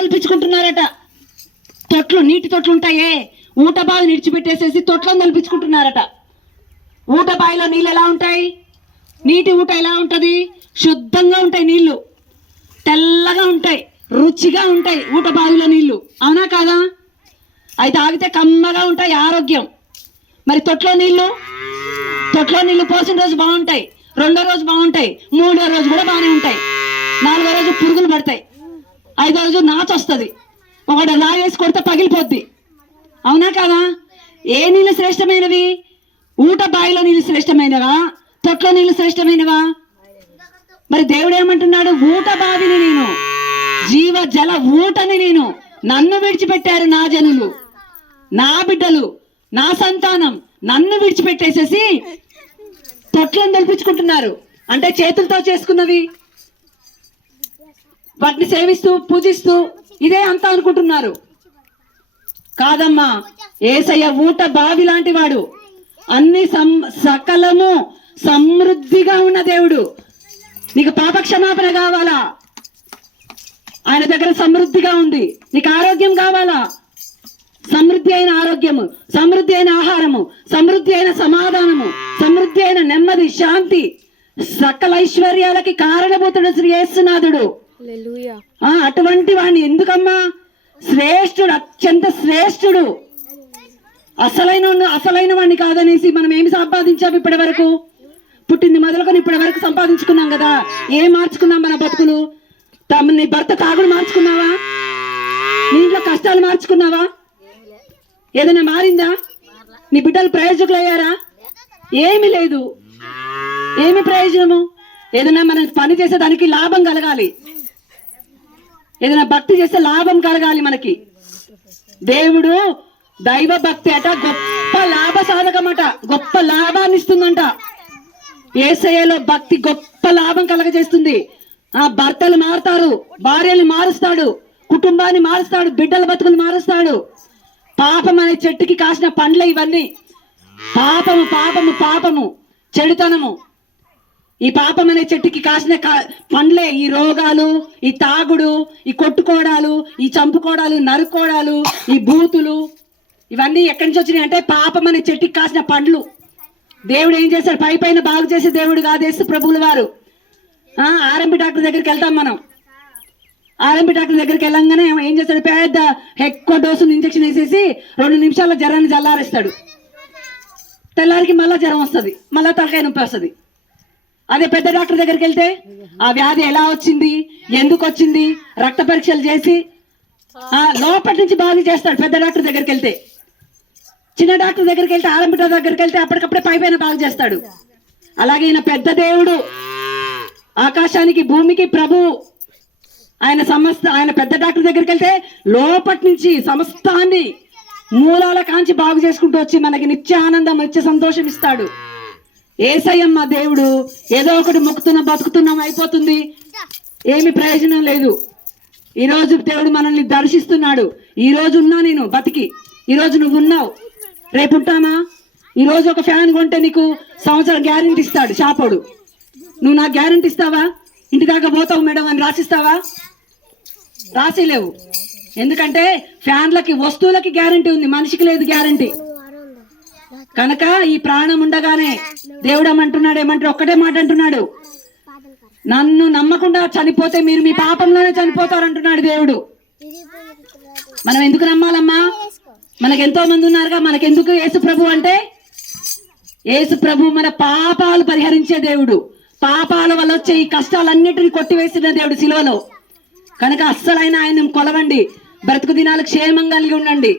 తొలిపించుకుంటున్నారట. తొట్లు, నీటి తొట్లు ఉంటాయే, ఊట బావి నిడిచిపెట్టేసేసి తొట్లను తొలిపించుకుంటున్నారట. ఊట బావిలో నీళ్ళు ఎలా ఉంటాయి? నీటి ఊట ఎలా ఉంటుంది? శుద్ధంగా ఉంటాయి, నీళ్లు తెల్లగా ఉంటాయి, రుచిగా ఉంటాయి ఊట బావిలో నీళ్లు. అవునా కాదా? అయితే తాగితే కమ్మగా ఉంటాయి, ఆరోగ్యం. మరి తొట్లో నీళ్లు పోసిన రోజు బాగుంటాయి, రెండో రోజు బాగుంటాయి, మూడో రోజు కూడా బాగానే ఉంటాయి, నాలుగో రోజు పురుగులు పడతాయి, ఐదో రోజు నాచు వస్తుంది, ఒకటి లాగేసి కొడితే పగిలిపోద్ది. అవునా కాదా? ఏ నీళ్ళు శ్రేష్టమైనవి? ఊట బావిలో నీళ్ళు శ్రేష్టమైనవా, తొట్లో నీళ్ళు శ్రేష్టమైనవా? మరి దేవుడు ఏమంటున్నాడు? ఊట బావిని నేను, జీవ జల ఊటని నేను, నన్ను విడిచిపెట్టారు నా జనులు, నా బిడ్డలు, నా సంతానం నన్ను విడిచిపెట్టేసేసి తొట్లను తొలిపించుకుంటున్నారు. అంటే చేతులతో చేసుకున్నవి, వాటిని సేవిస్తూ పూజిస్తూ ఇదే అంతా అనుకుంటున్నారు. కాదమ్మా, యేసయ్య ఊట బావి లాంటి వాడు, అన్ని సకలము సమృద్ధిగా ఉన్న దేవుడు. నీకు పాప క్షమాపణ కావాలా? ఆయన దగ్గర సమృద్ధిగా ఉంది. నీకు ఆరోగ్యం కావాలా? సమృద్ధి అయిన ఆరోగ్యము, సమృద్ధి అయిన ఆహారము, సమృద్ధి అయిన సమాధానము, సమృద్ధి అయిన నెమ్మది, శాంతి, సకల ఐశ్వర్యాలకి కారణభూతుడు శ్రీ యేసునాథుడు. అటువంటి వాడిని ఎందుకమ్మా? శ్రేష్ఠుడు, అత్యంత శ్రేష్ఠుడు, అసలైన వాడిని కాదనేసి మనం ఏమి సంపాదించాము ఇప్పటి వరకు? పుట్టింది మొదలుకొని ఇప్పటి వరకు సంపాదించుకున్నాం కదా. ఏం మార్చుకున్నాం మన బతుకులు? నీ భర్త తాగుడు మార్చుకున్నావా? నీ ఇంట్లో కష్టాలు మార్చుకున్నావా? ఏదైనా మారిందా? నీ బిడ్డలు ప్రయోజకులు అయ్యారా? ఏమి లేదు. ఏమి ప్రయోజనము? ఏదైనా మనం పని చేసేదానికి లాభం కలగాలి, ఏదైనా భక్తి చేస్తే లాభం కలగాలి మనకి. దేవుడు దైవ భక్తి అట గొప్ప లాభ సాధకమట, గొప్ప లాభాన్ని ఇస్తుందంట. యేసయ్యలో భక్తి గొప్ప లాభం కలగజేస్తుంది. ఆ భర్తలు మారుతారు, భార్యలు మారుస్తాడు, కుటుంబాన్ని మారుస్తాడు, బిడ్డల బతుకులు మారుస్తాడు. పాపం అనే చెట్టుకి కాసిన పండ్లే ఇవన్నీ. పాపము పాపము పాపము చెడుతనము, ఈ పాపం అనే చెట్టుకి కాసిన పండ్లే ఈ రోగాలు, ఈ తాగుడు, ఈ కొట్టుకోవడాలు, ఈ చంపుకోవడాలు, నరుకోవడాలు, ఈ బూతులు, ఇవన్నీ ఎక్కడి నుంచి వచ్చినాయి అంటే పాపం అనే చెట్టుకి కాసిన పండ్లు. దేవుడు ఏం చేశాడు? పైన బాగు చేసే దేవుడు కాదు యేసు ప్రభువుల వారు. ఆర్ఎంపీ డాక్టర్ దగ్గరికి వెళ్తాం మనం. ఆర్ఎంపీ డాక్టర్ దగ్గరికి వెళ్ళంగానే ఏం చేస్తాడు? పెద్ద ఎక్కువ డోసులు ఇంజక్షన్ వేసేసి 2 నిమిషాల్లో జ్వరాన్ని చల్లారేస్తాడు. తెల్లారికి మళ్ళీ జ్వరం వస్తుంది, మళ్ళీ తలకాయ నొప్పి వస్తుంది. అదే పెద్ద డాక్టర్ దగ్గరికి వెళ్తే ఆ వ్యాధి ఎలా వచ్చింది, ఎందుకు వచ్చింది, రక్త పరీక్షలు చేసి లోపటి నుంచి బాగా చేస్తాడు పెద్ద డాక్టర్ దగ్గరికి వెళ్తే. చిన్న డాక్టర్ దగ్గరికి వెళ్తే, ఆర్ఎంపీ దగ్గరికి వెళ్తే అప్పటికప్పుడే పైన బాగు చేస్తాడు. అలాగే ఈయన పెద్ద దేవుడు, ఆకాశానికి భూమికి ప్రభు. ఆయన పెద్ద డాక్టర్ దగ్గరికి వెళ్తే లోపటి నుంచి సమస్తాన్ని మూలాల కాంచి బాగు చేసుకుంటూ వచ్చి మనకి నిత్య ఆనందం, నిత్య సంతోషం ఇస్తాడు. యేసయ్యమ్మ దేవుడు. ఏదో ఒకటి మొక్కుతున్నాం, బతుకుతున్నాం, అయిపోతుంది, ఏమి ప్రయోజనం లేదు. ఈరోజు దేవుడు మనల్ని దర్శిస్తున్నాడు. ఈరోజు ఉన్నా నేను బతికి, ఈరోజు నువ్వు ఉన్నావు, రేపు ఉంటామా? ఈరోజు ఒక ఫ్యాన్ కొంటే నీకు సంవత్సరం గ్యారెంటీ ఇస్తాడు షాపోడు. నువ్వు నాకు గ్యారెంటీ ఇస్తావా? ఇంటి దాకా పోతావు మేడం అని రాసిస్తావా? రాసిలేవు. ఎందుకంటే ఫ్యాన్లకి, వస్తువులకి గ్యారెంటీ ఉంది, మనిషికి లేదు గ్యారెంటీ. కనుక ఈ ప్రాణం ఉండగానే దేవుడు ఏమంటాడు? ఒక్కటే మాట అంటున్నాడు, నన్ను నమ్మకుండా చనిపోతే మీరు మీ పాపంలోనే చనిపోతారంటున్నాడు దేవుడు. మనం ఎందుకు నమ్మాలమ్మా? మనకెంతో మంది ఉన్నారుగా. మనకెందుకు యేసు ప్రభు అంటే? యేసు ప్రభు మన పాపాలు పరిహరించే దేవుడు. పాపాల వల్ల వచ్చే ఈ కష్టాలన్నిటిని కొట్టివేసిన దేవుడు శిలువలో. కనుక అస్సలైన ఆయన కొలవండి, బ్రతుకు దినాలు క్షేమంగా కలిగి ఉండండి.